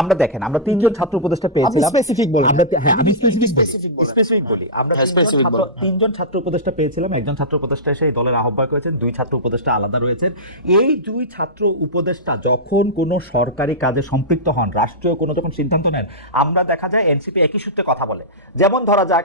আমরা দেখেন আমরা তিনজন ছাত্র উপদেষ্টা পেয়েছিলাম। স্পেসিফিক বলি আমরা হ্যাঁ আমি স্পেসিফিক বলি। স্পেসিফিক বলি। আমরা হ্যাঁ, তিনজন specific ছাত্র হ্যাঁ। তিনজন ছাত্র উপদেষ্টা পেয়েছিলাম একজন ছাত্র উপদেষ্টা এসে এই দলের আহ্বায়ক হয়েছেন দুই ছাত্র উপদেষ্টা আলাদা রয়েছেন। এই দুই ছাত্র উপদেষ্টা যখন কোনো সরকারি কাজে সম্পৃক্ত হন রাষ্ট্রীয় কোনো যখন সিদ্ধান্ত নেন আমরা দেখা যায় এনসিপি একই সূত্রে কথা বলে। যেমন ধরা যাক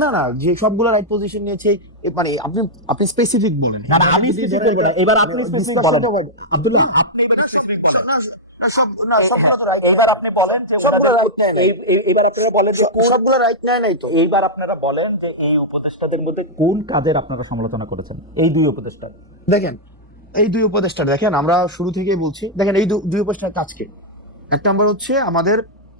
না না যে সবগুলো রাইট পজিশন নিয়েছে মানে আপনি আপনি স্পেসিফিক বলেন। না, না, আমি specific বলব না। এবার আপনি discussion বলেন। আব্দুল্লাহ আপনি এবার specific বলেন। এবার আপনি বলেন যে সবগুলো নেয় এবার আপনারা বলেন যে সবগুলো রাইট নেয় নাই তো। এইবার আপনারা বলেন যে এই উপদেষ্টাদের মধ্যে কোন কাজের আপনারা সমালোচনা করেছেন? এই দুই উপদেষ্টা দেখেন এই দুই উপদেষ্টা দেখেন আমরা শুরু থেকেই বলছি দেখেন এই দুই উপদেষ্টার কাজকে এক নম্বর হচ্ছে আমাদের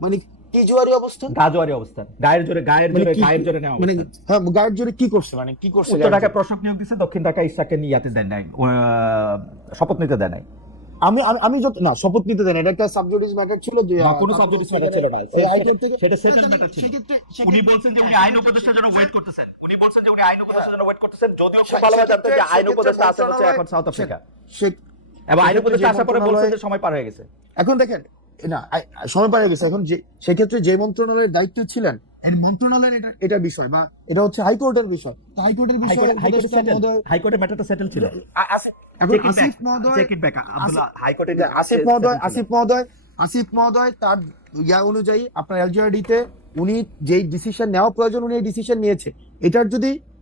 মানে কি জুয়ারি অবস্থা গাজোয়ারি অবস্থান। গায়ের জোরে গায়ের মানে জোরে গায়ের জোরে নেওয়া মানে হ্যাঁ গার্ড জোরে কি করছে? মানে কি করছে উত্তর গায়ের জোরে? নিয়োগ দক্ষিণ নিয়াতে দেন নাই। শপথ নিতে দেয় নাই। আমি আমি- যত না শপথ নিতে দেন এটা একটা সাবজুডিস ম্যাটার ছিল যে না, কোনো matter ছিল না। সেটা matter ছিল। উনি বলছেন যে উনি আইন উপদেষ্টার জন্য ওয়েট করতেছেন। উনি বলছেন যে উনি আইন উপদেষ্টার জন্য ওয়েট করতেছেন। যদিও খুব ভালোভাবে জানতেন যে আইন উপদেষ্টা আছেন হচ্ছে এখন সাউথ আফ্রিকা এবং আইন উপদেষ্টা আসার পরে বলছেন যে সময় পার হয়ে গেছে। এখন দেখেন না সময় পারে গেছে। এখন যে সেক্ষেত্রে যে মন্ত্রণালয়ের দায়িত্ব ছিলেন এই মন্ত্রণালয়ের এটা এটা বিষয় বা এটা হচ্ছে হাইকোর্টের বিষয়। হাইকোর্টের বিষয় হাইকোর্টে হাইকোর্টে উপদেষ্টা সেটেল মহোদয়- হাইকোর্টে ম্যাটারটা সেটেল ছিল। আসিফ এখন আসিফ মহোদয় Take it back. আব্দুল্লাহ, হাইকোর্টে আসিফ মহোদয় আসিফ মহোদয় আসিফ মহোদয় তার ইয়া অনুযায়ী আপনার এলজিআরডি তে উনি যেই ডিসিশন নেওয়া প্রয়োজন উনি এই ডিসিশন নিয়েছে। এটার যদি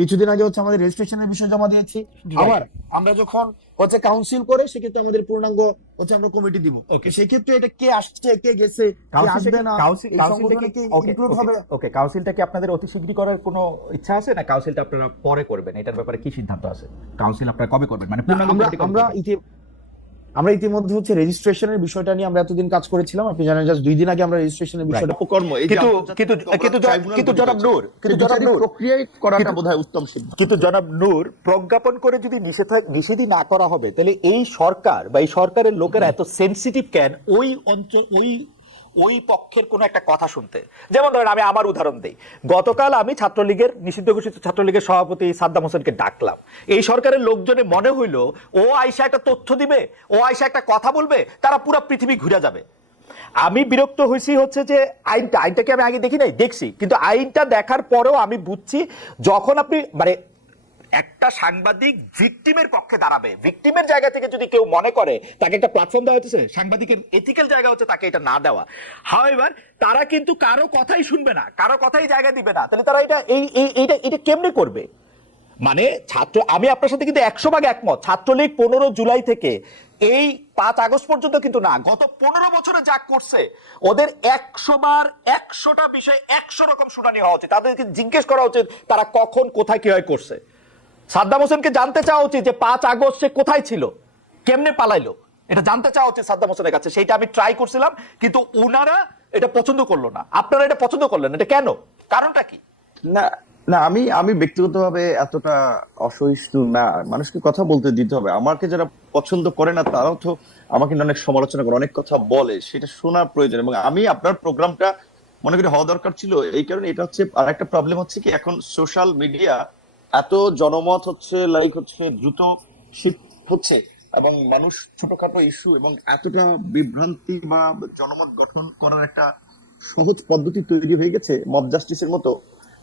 কিছুদিন আগে হচ্ছে আমাদের রেজিস্ট্রেশনের বিষয় জমা দিয়েছি। আবার আমরা যখন হচ্ছে কাউন্সিল করে সেক্ষেত্রে আমাদের পূর্ণাঙ্গ হচ্ছে আমরা কমিটি দিব। ওকে সেক্ষেত্রে এটা কে আসছে কে গেছে ওকে কাউন্সিলটা কি আপনাদের অতি শীঘ্রই করার কোনো ইচ্ছা আছে? না কাউন্সিলটা আপনারা পরে করবেন? এটার ব্যাপারে কি সিদ্ধান্ত আছে? কাউন্সিল আপনারা কবে করবেন? মানে পূর্ণাঙ্গ আমরা আমরা আমরা ইতিমধ্যে হচ্ছে রেজিস্ট্রেশনের বিষয়টা নিয়ে আমরা এতদিন কাজ করেছিলাম আপনি জানেন জাস্ট দুই দিন আগে আমরা রেজিস্ট্রেশনের বিষয়টা কর্ম এই কিন্তু কিন্তু কিন্তু জনাব নূর কিন্তু জনাব নূর প্রক্রিয়ায় করাটা বোধহয় উত্তম সিদ্ধান্ত। কিন্তু জনাব নূর প্রজ্ঞাপন করে যদি নিষেধ নিষেধই না করা হবে তাহলে এই সরকার বা এই সরকারের লোকেরা এত সেনসিটিভ কেন? ওই অঞ্চল ওই ওই পক্ষের কোনো একটা কথা শুনতে। যেমন ধরেন আমি আমার উদাহরণ দিই। গতকাল আমি ছাত্রলীগের, নিষিদ্ধ ঘোষিত ছাত্রলীগের সভাপতি সাদ্দাম হোসেনকে ডাকলাম। এই সরকারের লোকজনে মনে হইল, ও আইসা একটা তথ্য দিবে, ও আইসা একটা কথা বলবে, তারা পুরো পৃথিবী ঘুরে যাবে। আমি বিরক্ত হয়েছি হচ্ছে যে আইনটা আইনটাকে আমি আগে দেখি নাই? দেখছি। কিন্তু আইনটা দেখার পরেও আমি বুঝছি, যখন আপনি মানে একটা সাংবাদিক ভিকটিমের পক্ষে দাঁড়াবে। ভিকটিমের জায়গা থেকে যদি কেউ মনে করে, তাকে একটা প্ল্যাটফর্ম দেওয়া হচ্ছে সাংবাদিকের এথিক্যাল জায়গা হচ্ছে তাকে এটা না দেওয়া। হাওয়েভার তারা কিন্তু কারও কথাই শুনবে না, কারও কথাই জায়গা দিবে না। তাহলে তারা এটা, এই, এই- এইটা এটা কেমনে করবে? মানে ছাত্র, আমি আপনার সাথে কিন্তু একশো ভাগ একমত, ছাত্রলীগ পনেরো জুলাই থেকে এই পাঁচ আগস্ট পর্যন্ত কিন্তু না, গত পনেরো বছরে যা করছে, ওদের একশো বার একশোটা বিষয়ে একশো রকম শুনানি হওয়া উচিত। তাদেরকে জিজ্ঞেস করা উচিত, তারা কখন, কোথায়, কীভাবে করছে। সাদ্দাম হোসেনকে জানতে চাওয়া উচিত যে পাঁচ আগস্ট সে কোথায় ছিল? কেমনে পালাইলো? এটা জানতে চাওয়া উচিত সাদ্দাম হোসেনের কাছে। সেইটা আমি ট্রাই করছিলাম, কিন্তু ওনারা এটা পছন্দ করল না। আপনারা এটা পছন্দ করলেন এটা কেন? কারণটা কি? না না, আমি আমি ব্যক্তিগতভাবে এতটা অসহিষ্ণু না। মানুষকে কথা বলতে দিতে হবে। আমাকে যারা পছন্দ করে না, তারাও তো আমাকে অনেক সমালোচনা করে, অনেক কথা বলে। সেটা শোনার প্রয়োজন। এবং আমি আপনার প্রোগ্রামটা মনে করি হওয়া দরকার ছিল। এই কারণে এটা হচ্ছে আর একটা প্রবলেম হচ্ছে কি, এখন সোশ্যাল মিডিয়া এত জনমত হচ্ছে লাইক হচ্ছে, দ্রুত শিফট হচ্ছে এবং মানুষ ছোটখাটো ইস্যু এবং এতটা বিভ্রান্তি বা জনমত গঠন করার একটা সহজ পদ্ধতি তৈরি হয়ে গেছে মব জাস্টিসের মতো।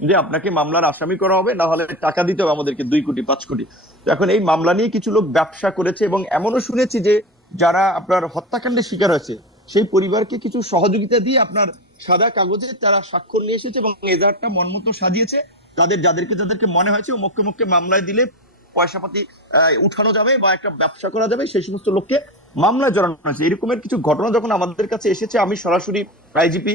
যে আপনাকে মামলার আসামি করা হবে না হলে টাকা দিতে হবে আমাদেরকে দুই কোটি পাঁচ কোটি। এখন এই মামলা নিয়ে কিছু লোক ব্যবসা করেছে এবং এমনও শুনেছি যে যারা আপনার হত্যাকাণ্ডের শিকার হয়েছে সেই পরিবারকে কিছু সহযোগিতা দিয়ে আপনার সাদা কাগজে তারা স্বাক্ষর নিয়ে এসেছে এবং এজাহারটা মনমতো সাজিয়েছে। তাদের যাদেরকে যাদেরকে মনে হয়েছে ও মক্কে মামলায় দিলে পয়সাপাতি আহ, উঠানো যাবে বা একটা ব্যবসা করা যাবে সেই সমস্ত লোককে মামলায় জড়ানো হয়েছে। এরকমের কিছু ঘটনা যখন আমাদের কাছে এসেছে আমি সরাসরি আইজিপি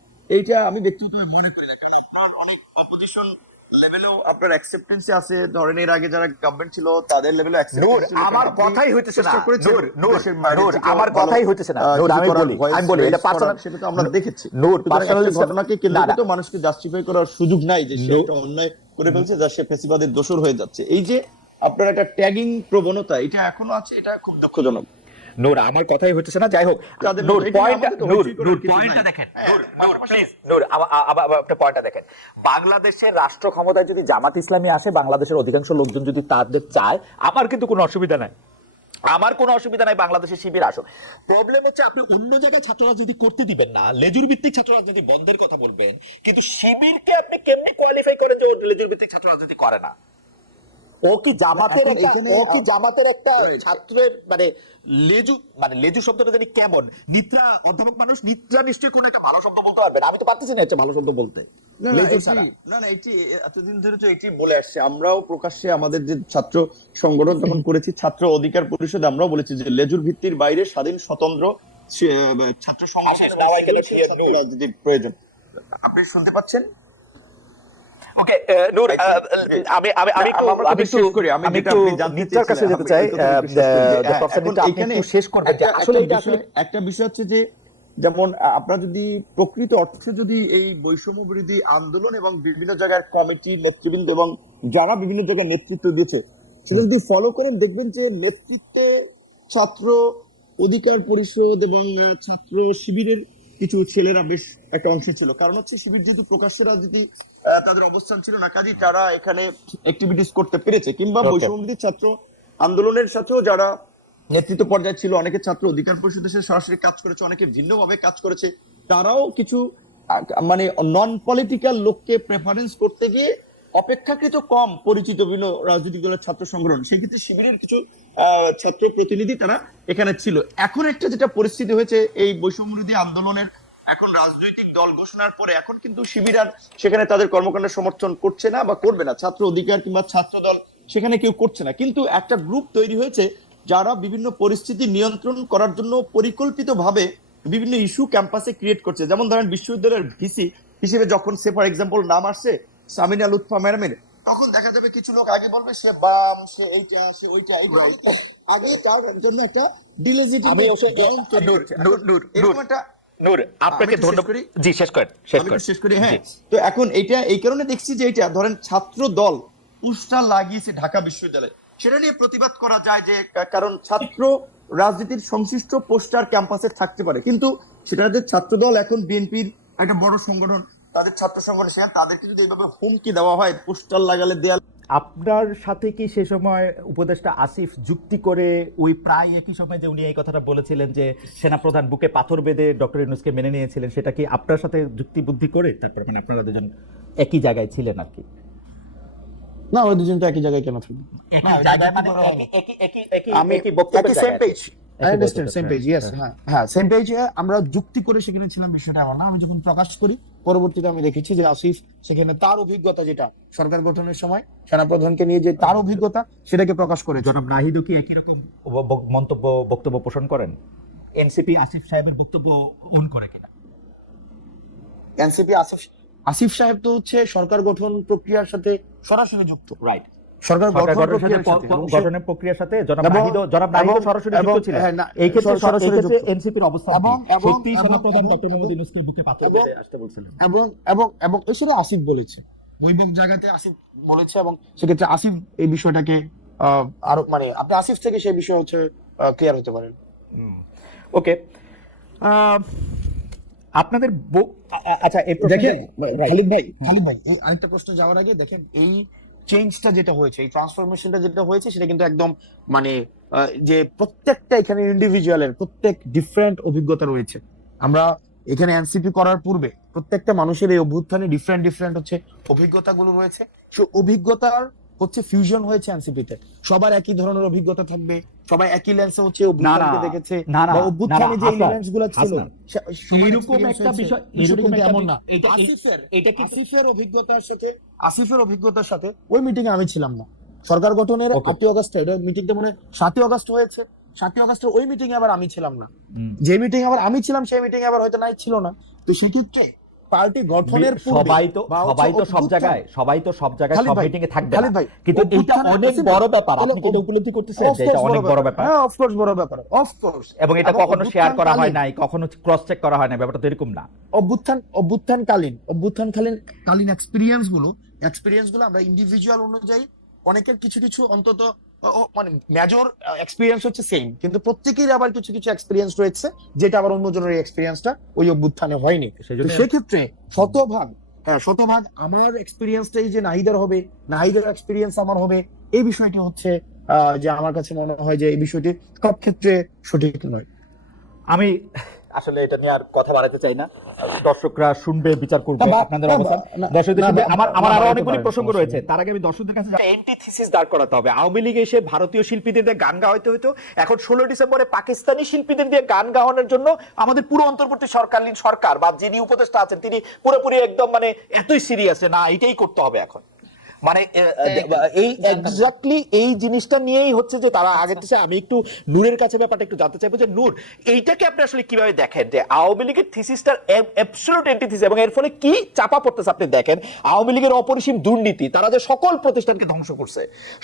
এইটা আমি ব্যক্তিগতভাবে মনে করি না কারণ আপনার অনেক অপোজিশন লেভেলেও আপনার অ্যাকসেপ্টেন্স আছে। ধরেন এর আগে যারা গভর্নমেন্ট ছিল তাদের লেভেলে নূর আমার কথাই হইতেছে না? নূর নূর আমার কথাই হইতেছে না। নূর আমি বলি আমি বলি এটা পার্সোনাল সেটা তো আমরা দেখেছি। নূর পার্সোনাল ঘটনাকে কেন্দ্র করে তো মানুষকে জাস্টিফাই করার সুযোগ নাই যে সে একটা অন্যায় করে ফেলছে যা সে ফেসিবাদের দোষর হয়ে যাচ্ছে। এই যে আপনার একটা ট্যাগিং প্রবণতা এটা এখনও আছে এটা খুব দুঃখজনক। নূর আমার কথাই হইতেছে না যাই হোক। নূর পয়েন্টটা নূর নূর পয়েন্টটা দেখেন। হ্যাঁ, নূর নূর প্লিজ নূর আবার আবার আবার একটা পয়েন্টটা দেখেন। বাংলাদেশের রাষ্ট্র ক্ষমতায় যদি জামাত ইসলামী আসে বাংলাদেশের অধিকাংশ লোকজন যদি তাদের চায় আমার কিন্তু কোনো অসুবিধা নাই। আমার কোনো অসুবিধা নাই বাংলাদেশের শিবির আসুন প্রবলেম হচ্ছে আপনি অন্য জায়গায় ছাত্র রাজনীতি করতে দিবেন না লেজুর ভিত্তিক ছাত্র রাজনীতি বন্ধের কথা বলবেন কিন্তু শিবিরকে আপনি কেমনে কোয়ালিফাই করেন যে ও লেজুর ভিত্তিক ছাত্র রাজনীতি করে না? ও কি জামাতের ও কি জামাতের একটা ছাত্রের মানে লেজু মানে লেজু শব্দটা জানি কেমন? নিদ্রা অধ্যাপক মানুষ নিদ্রা নিশ্চয়ই কোন একটা ভালো শব্দ বলতে পারবেন আমি তো পারতেছি না একটা ভালো শব্দ বলতে। না না, এটি- এতদিন ধরে তো এটি বলে আসছে। আমরাও প্রকাশ্যে আমাদের যে ছাত্র সংগঠন যখন করেছি ছাত্র অধিকার পরিষদ আমরাও বলেছি যে লেজুর ভিত্তির বাইরে স্বাধীন স্বতন্ত্র ছাত্র সমাজ প্রয়োজন। আপনি শুনতে পাচ্ছেন? ওকে নূর আমি আমি আমি একটু আমি একটু করি, আমি একটু কাছে যেতে চাই আপনি একটু শেষ করবেন আসলে এটা আসলে একটা বিষয় হচ্ছে যে যেমন আপনারা যদি প্রকৃত অর্থে যদি এই বৈষম্য বিরোধী আন্দোলন এবং বিভিন্ন জায়গার কমিটি নেতৃবৃন্দ এবং যারা বিভিন্ন জায়গায় নেতৃত্ব দিয়েছে সেটা যদি ফলো করেন দেখবেন যে নেতৃত্বে ছাত্র অধিকার পরিষদ এবং ছাত্র শিবিরের কিছু ছেলেরা বেশ একটা অংশ ছিল কারণ হচ্ছে শিবির যেহেতু প্রকাশ্যে রাজনীতি তাদের অবস্থান ছিল না কাজেই তারা এখানে অ্যাক্টিভিটিস করতে পেরেছে কিংবা Okay. ছাত্র আন্দোলনের সাথেও যারা নেতৃত্ব পর্যায়ে ছিল অনেকে ছাত্র অধিকার পরিষদের সাথে সরাসরি কাজ করেছে অনেকে ভিন্নভাবে কাজ করেছে তারাও কিছু মানে নন পলিটিক্যাল লোককে প্রেফারেন্স করতে গিয়ে অপেক্ষাকৃত কম পরিচিত বিভিন্ন রাজনৈতিক দলের ছাত্র সংগঠন, সেই ক্ষেত্রে শিবিরের কিছু ছাত্র প্রতিনিধি তারা এখানে ছিল। এখন একটা যেটা পরিস্থিতি হয়েছে, এই বৈষম্যবিরোধী আন্দোলনের এখন রাজনৈতিক দল ঘোষণার পরে এখন কিন্তু শিবির আর সেখানে তাদের কর্মকাণ্ডের সমর্থন করছে না বা করবে না। ছাত্র অধিকার কিংবা ছাত্র দল সেখানে কেউ করছে না। কিন্তু একটা গ্রুপ তৈরি হয়েছে যারা বিভিন্ন পরিস্থিতি নিয়ন্ত্রণ করার জন্য পরিকল্পিতভাবে বিভিন্ন ইস্যু ক্যাম্পাসে ক্রিয়েট করছে। যেমন ধরেন বিশ্ববিদ্যালয়ের ভিসি হিসেবে যখন সে, ফর এক্সাম্পল, নাম আসছে সামিনা লুৎফা ম্যাডামের তখন দেখা যাবে কিছু লোক আগে বলবে সে বাম সে এইটা সে ওইটা এইটা। আগে তার জন্য একটা ডিলেজিটি আমি অবশ্য- নূর, নূর, নূর, এরকম নূর। একটা নূর আপনাকে ধন্যবাদ। জি শেষ করেন শেষ করেন। শেষ করি? হ্যাঁ। তো এখন এইটা এই কারণে দেখছি যে এটা ধরেন ছাত্র দল পোস্টার লাগিয়েছে ঢাকা বিশ্ববিদ্যালয়ে। সেটা নিয়ে প্রতিবাদ করা যায় যে কারণ ছাত্র রাজনীতির সংশ্লিষ্ট পোস্টার ক্যাম্পাসে থাকতে পারে। কিন্তু সেটা যে ছাত্র দল এখন বিএনপির একটা বড় সংগঠন তাদের ছাত্র সংগঠন সেখানে তাদেরকে যদি এইভাবে হুমকি দেওয়া হয় পোস্টার লাগালে দেয়াল আপনার সাথে কি সে সময় উপদেষ্টা আসিফ যুক্তি করে ওই প্রায় একই সময় যে উনি এই কথাটা বলেছিলেন যে সেনাপ্রধান বুকে পাথর বেঁধে ডক্টর ইউনুসকে মেনে নিয়েছিলেন সেটা কি আপনার সাথে যুক্তি বুদ্ধি করে? তারপর মানে আপনারা দুজন একই জায়গায় ছিলেন আর কি। না ওই দুজন তো একই জায়গায় কেন থাকবে জায়গায় মানে একই- একই- একই- একই- আমি একই সেম পেজ বক্তব্যের, সেম পেজ হ্যাঁ, ইয়েস হ্যাঁ হ্যাঁ সেম পেজে আমরা যুক্তি করে সেখানে ছিলাম বিষয়টা আমার না আমি যখন প্রকাশ করি পরবর্তীতে আমি দেখেছি যে আসিফ সেখানে তার অভিজ্ঞতা যেটা সরকার গঠনের সময় সেনাপ্রধানকে নিয়ে যে তার অভিজ্ঞতা সেটাকে প্রকাশ করে। জনাব নাহিদও কি একই রকম মন্তব্য বক্তব্য পোষণ করেন? এনসিপি আসিফ সাহেবের বক্তব্য অন করে কিনা? এনসিপি আসিফ আসিফ সাহেব তো হচ্ছে সরকার গঠন প্রক্রিয়ার সাথে সরাসরি যুক্ত। রাইট সরকার গঠনের প্রক্রিয়ার সাথে জনাব নাহিদও জনাব নাহিদও এবং- সরাসরি যুক্ত ছিলেন। হ্যাঁ, এই ক্ষেত্রে সরাসরি যুক্ত। এনসিপির অবস্থা এবং-? এবং- সেনাপ্রধান ডক্টর মোহাম্মদ ইউনূসকে বুকে পাথর এবং- আসতে বলছিলেন এবং এবং এবং এসব আসিফ বলেছে। বৈভব জায়গাতে আসিফ বলেছে এবং সেক্ষেত্রে আসিফ এই বিষয়টাকে আরও মানে আপনি আসিফ থেকে সেই বিষয় হচ্ছে ক্লিয়ার হতে পারেন। ওকে। আপনাদের আচ্ছা দেখেন খালিদ ভাই খালিদ ভাই এই আরেকটা প্রশ্ন যাওয়ার আগে দেখেন এই চেঞ্জটা যেটা হয়েছে, এই ট্রান্সফরমেশনটা যেটা হয়েছে, সেটা কিন্তু একদম মানে যে প্রত্যেকটা এখানে ইন্ডিভিজুয়ালের প্রত্যেক ডিফারেন্ট অভিজ্ঞতা রয়েছে। আমরা এখানে এনসিপি করার পূর্বে প্রত্যেকটা মানুষের এই অভ্যুত্থানে ডিফারেন্ট ডিফারেন্ট হচ্ছে অভিজ্ঞতাগুলো রয়েছে। সে অভিজ্ঞতার হচ্ছে ফিউশন হয়েছে এনসিপিতে সবার একই ধরনের অভিজ্ঞতা থাকবে সবাই একই লেন্সে হচ্ছে অভ্যুত্থানকে দেখেছে বা অভ্যুত্থানে যে হাসনাত, গুলো ছিল। এরকম একটা বিষয় এরকম এমন না। এটা- আসিফের এটা কিন্তু আসিফের অভিজ্ঞতার সাথে আসিফের অভিজ্ঞতার সাথে ওই মিটিং এ আমি ছিলাম না। সরকার গঠনের. আটই অগস্টে মিটিংটা মানে সাতই অগস্ট হয়েছে। সাতই অগস্টের ওই মিটিং এ আবার আমি ছিলাম না। যে মিটিং আবার আমি ছিলাম সেই মিটিং আবার হয়তো নাই ছিল না। তো সেক্ষেত্রে পার্টি গঠনের সবাই তো সবাই তো সব জায়গায় সবাই তো সব জায়গায় সব মিটিং এ থাকবে না। কিন্তু এটা অনেক বড় ব্যাপার। আপনি হলো- কি উপলব্ধি করতেছেন যে এটা অনেক বড় ব্যাপার। হ্যাঁ অফকোর্স বড় ব্যাপার। অফকোর্স। এবং এটা কখনো শেয়ার করা হয় নাই কখনো ক্রস চেক করা হয় না ব্যাপারটা এরকম না। অভ্যুত্থান অভ্যুত্থানকালীন অভ্যুত্থানকালীন কালীন এক্সপেরিয়েন্সগুলো এক্সপিরিয়েন্সগুলো আমরা ইন্ডিভিজুয়াল অনুযায়ী অনেকের কিছু কিছু অন্তত মানে মেজর এক্সপিরিয়েন্স হচ্ছে সেম কিন্তু প্রত্যেকেরই আবার কিছু কিছু এক্সপিরিয়েন্স রয়েছে যেটা আবার অন্যজনের এক্সপিরিয়েন্সটা ওই অভ্যুত্থানে হয়নি। সেক্ষেত্রে শতভাগ হ্যাঁ শতভাগ আমার এক্সপিরিয়েন্সটাই যে নাহিদের হবে নাহিদের এক্সপিরিয়েন্স আমার হবে এই বিষয়টি হচ্ছে আহ, যে আমার কাছে মনে হয় যে এই বিষয়টি সব ক্ষেত্রে সঠিক নয়। আমি আসলে এটা নিয়ে আর কথা বাড়াতে চাই না। দর্শকরা শুনবে বিচার করবে আপনাদের অবস্থান। দর্শকদের শুনবে আমার আমার আরও অনেকগুলি প্রসঙ্গ রয়েছে। তার আগে আমি দর্শকদের কাছে এন্টি থিসিস দাঁড় করাতে হবে। আওয়ামী লীগ এসে ভারতীয় শিল্পীদের দিয়ে গান গাওয়াইতে হতো এখন ষোলো ডিসেম্বরে পাকিস্তানি শিল্পীদের দিয়ে গান গাওয়ানোর জন্য আমাদের পুরো অন্তর্বর্তী সরকারলীন সরকার বা যিনি উপদেষ্টা আছেন তিনি পুরোপুরি একদম মানে এতই সিরিয়াস না এটাই করতে হবে এখন। মানে এই এক্স্যাক্টলি এই জিনিসটা নিয়েই হচ্ছে যে তারা আগে থেকে আমি একটু নূরের কাছে ব্যাপারটা একটু জানতে চাইব যে নূর এইটাকে আপনি আসলে কীভাবে দেখেন যে আওয়ামী লীগের থিসিসটার অ্যাবসলিউট অ্যান্টিথিস এবং এর ফলে কি চাপা পড়তেছে আপনি দেখেন আওয়ামী লীগের অপরিসীম দুর্নীতি তারা যে সকল প্রতিষ্ঠানকে ধ্বংস করছে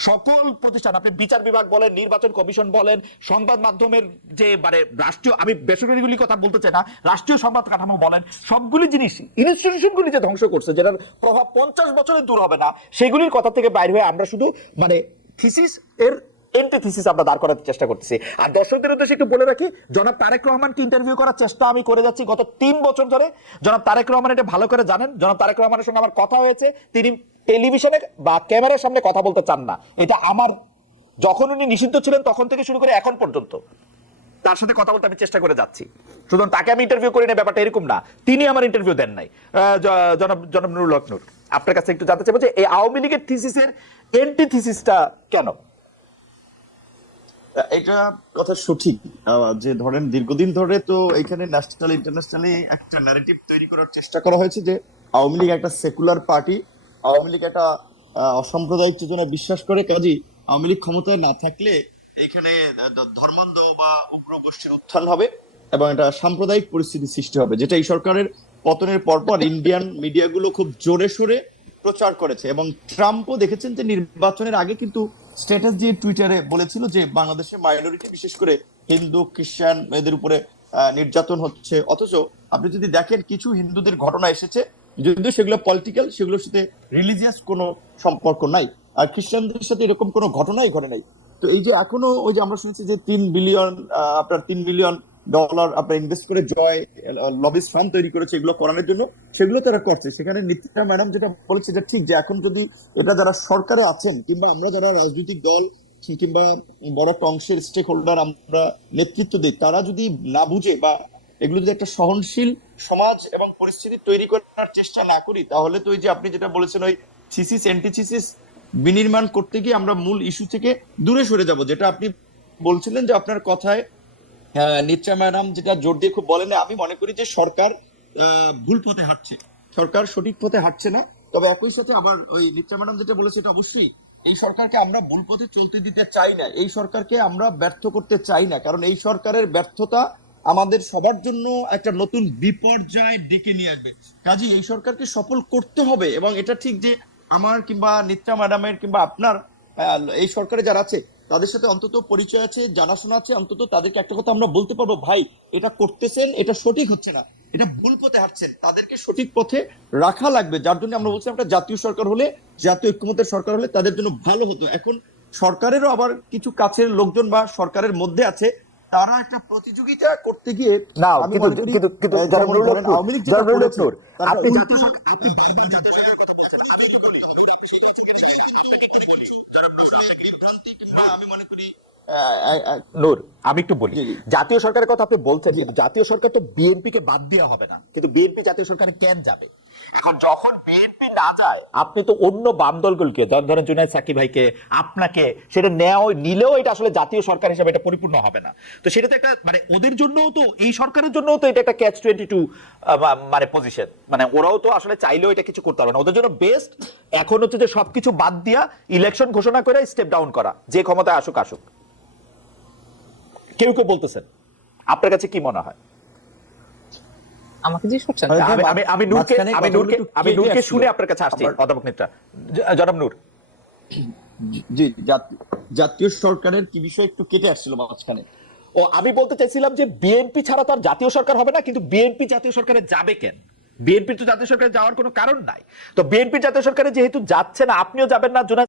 সকল প্রতিষ্ঠান আপনি বিচার বিভাগ বলেন নির্বাচন কমিশন বলেন সংবাদ মাধ্যমের যে মানে রাষ্ট্রীয় আমি বেসরকারিগুলি কথা বলতে চাই না রাষ্ট্রীয় সংবাদ কাঠামো বলেন সবগুলি জিনিস ইনস্টিটিউশনগুলি যে ধ্বংস করছে যেটার প্রভাব পঞ্চাশ বছরে দূর হবে না সেগুলির কথা থেকে বাইরে হয়ে আমরা শুধু মানে থিসিস এর এন্টিথিসিস আমরা দাঁড় করাতে চেষ্টা করতেছি। আর দর্শকদের উদ্দেশ্যে একটু বলে রাখি, জনাব তারেক রহমানকে ইন্টারভিউ করার চেষ্টা আমি করে যাচ্ছি গত তিন বছর ধরে। জনাব তারেক রহমান এটা ভালো করে জানেন, জনাব তারেক রহমানের সঙ্গে আমার কথা হয়েছে। তিনি টেলিভিশনে বা ক্যামেরার সামনে কথা বলতে চান না। এটা আমার, যখন উনি নিষিদ্ধ ছিলেন তখন থেকে শুরু করে এখন পর্যন্ত। তার সাথে কথা বলতে আমি চেষ্টা করে যাচ্ছি। সুতরাং তাকে আমি ইন্টারভিউ করি না ব্যাপারটা এরকম না। তিনি আমার ইন্টারভিউ দেন নাই। জনাব জনাব নুরুল হক নূর, আপনার কাছে একটু জানতে চাইব যে এই আওয়ামী লীগের থিসিসের এন্টি থিসিসটা কেন এটা কথা সঠিক। যে ধরেন দীর্ঘদিন ধরে তো এখানে ন্যাশনাল ইন্টারন্যাশনালি একটা ন্যারেটিভ তৈরি করার চেষ্টা করা হয়েছে যে আওয়ামী লীগ একটা সেকুলার পার্টি আওয়ামী লীগ একটা অসাম্প্রদায়িক চেতনা বিশ্বাস করে। কাজী আওয়ামী লীগ ক্ষমতায় না থাকলে এখানে ধর্মান্ধ বা উগ্র গোষ্ঠীর উত্থান হবে এবং একটা সাম্প্রদায়িক পরিস্থিতি সৃষ্টি হবে, যেটা এই সরকারের পতনের পরপর ইন্ডিয়ান মিডিয়াগুলো খুব জোরে সোরে প্রচার করেছে। এবং ট্রাম্পও দেখেছেন যে নির্বাচনের আগে কিন্তু স্ট্যাটাস দিয়ে টুইটারে বলেছিল যে বাংলাদেশে মাইনরিটি বিশেষ করে হিন্দু, খ্রিস্টান এদের উপরে নির্যাতন হচ্ছে। অথচ আপনি যদি দেখেন কিছু হিন্দুদের ঘটনা এসেছে, যদিও সেগুলো পলিটিক্যাল সেগুলোর সাথে রিলিজিয়াস কোনো সম্পর্ক নাই। আর খ্রিস্টানদের সাথে এরকম কোনো ঘটনাই ঘটে নাই। তো এই যে এখনও ওই যে আমরা শুনেছি যে তিন বিলিয়ন আপনার তিন বিলিয়ন ডলার আপনার ইনভেস্ট করে জয় লবিস ফার্ম তৈরি করেছে এগুলো করানোর জন্য, সেগুলো তারা করছে। সেখানে নিত্যা ম্যাডাম যেটা বলেছে এটা ঠিক যে এখন যদি এটা যারা সরকারে আছেন কিংবা আমরা যারা রাজনৈতিক দল কিংবা বড় একটা অংশের স্টেক হোল্ডার আমরা নেতৃত্ব দিই, তারা যদি না বুঝে বা এগুলো যদি একটা সহনশীল সমাজ এবং পরিস্থিতি তৈরি করার চেষ্টা না করি, তাহলে তো ওই যে আপনি যেটা বলেছেন ওই থিসিস অ্যান্টিথিসিস বিনির্মাণ করতে গিয়ে আমরা মূল ইস্যু থেকে দূরে সরে যাব যেটা আপনি বলছিলেন যে আপনার কথায় আহ, নিত্রা ম্যাডাম যেটা জোর দিয়ে খুব বলেন আমি মনে করি যে সরকার ভুল পথে হাঁটছে। সরকার সঠিক পথে হাঁটছে না তবে একই সাথে আবার ওই নিত্রা ম্যাডাম যেটা বলেছে এটা অবশ্যই এই সরকারকে আমরা ভুল পথে চলতে দিতে চাই না এই সরকারকে আমরা ব্যর্থ করতে চাই না কারণ এই সরকারের ব্যর্থতা আমাদের সবার জন্য একটা নতুন বিপর্যয় ডেকে নিয়ে আসবে। কাজে এই সরকারকে সফল করতে হবে এবং এটা ঠিক যে আমার কিংবা নিত্রা ম্যাডামের কিংবা আপনার এই সরকারে যারা আছে তাদের সাথে অন্তত পরিচয় আছে জানাশোনা আছে অন্তত তাদেরকে একটা কথা আমরা বলতে পারব ভাই এটা করতেছেন এটা সঠিক হচ্ছে না। এটা ভুল পথে হাঁটছেন। তাদেরকে সঠিক পথে রাখা লাগবে। যার জন্য আমরা বলছিলাম একটা জাতীয় সরকার হলে জাতীয় ঐক্যমতের সরকার হলে তাদের জন্য ভালো হতো। এখন সরকারেরও আবার কিছু কাছের লোকজন বা সরকারের মধ্যে আছে তারা একটা প্রতিযোগিতা করতে গিয়ে না কিন্তু কিন্তু কিন্তু আপনি জাতীয় সরকার- আপনি জাতীয় সরকারের কথা বলছেন। আমি একটু বলি, আপনি সেই কথা বলছেন। আপনাকে একটু বলি। জনাব নুরুল, আপনাকে বিভ্রান্তি কিংবা আমি মনে করি আহ, আহ, আহ, নূর আমি একটু বলি। জাতীয় সরকারের কথা আপনি বলছেন কিন্তু জাতীয় সরকার তো বিএনপি কে বাদ দেওয়া হবে না। কিন্তু বিএনপি জাতীয় সরকারে কেন যাবে? যখন বিএনপি না যায়, আপনি তো অন্য বাম দলগুলোকে ধরেন জুনায়দ সাকি ভাইকে, আপনাকে সেটা নেওয়া নিলেও এটা আসলে জাতীয় সরকার হিসেবে এটা পরিপূর্ণ হবে না। তো সেটা তো একটা মানে ওদের জন্যও তো, এই সরকারের জন্যও তো এটা একটা ক্যাচ টোয়েন্টি টু মানে পজিশন মানে ওরাও তো আসলে চাইলেও এটা কিছু করতে পারবে না। ওদের জন্য বেস্ট এখন হচ্ছে যে সবকিছু বাদ দিয়া ইলেকশন ঘোষণা করে স্টেপ ডাউন করা। যে ক্ষমতায় আসুক আসুক। কেউ কেউ বলতেছেন। আপনার কাছে কি মনে হয়? আমাকে জিজ্ঞেস করছেন। হ্যাঁ, আমি আমি আমি নূরকে আমি নূরকে আমি কেটে নূরকে আসছিল। শুনে আপনার কাছে আসছি অধ্যাপক নেত্রা। জনাব নূর। জি জাতীয় সরকারের কি বিষয় একটু কেটে আসছিল মাঝখানে? ও আমি বলতে চাইছিলাম যে বিএনপি ছাড়া তো আর জাতীয় সরকার হবে না কিন্তু বিএনপি জাতীয় সরকারে যাবে কেন? বিএনপি তো জাতীয় সরকারে যাওয়ার কোনো কারণ নাই। তো বিএনপি জাতীয় সরকারে যেহেতু যাচ্ছে না আপনিও যাবেন না জোনায়েদ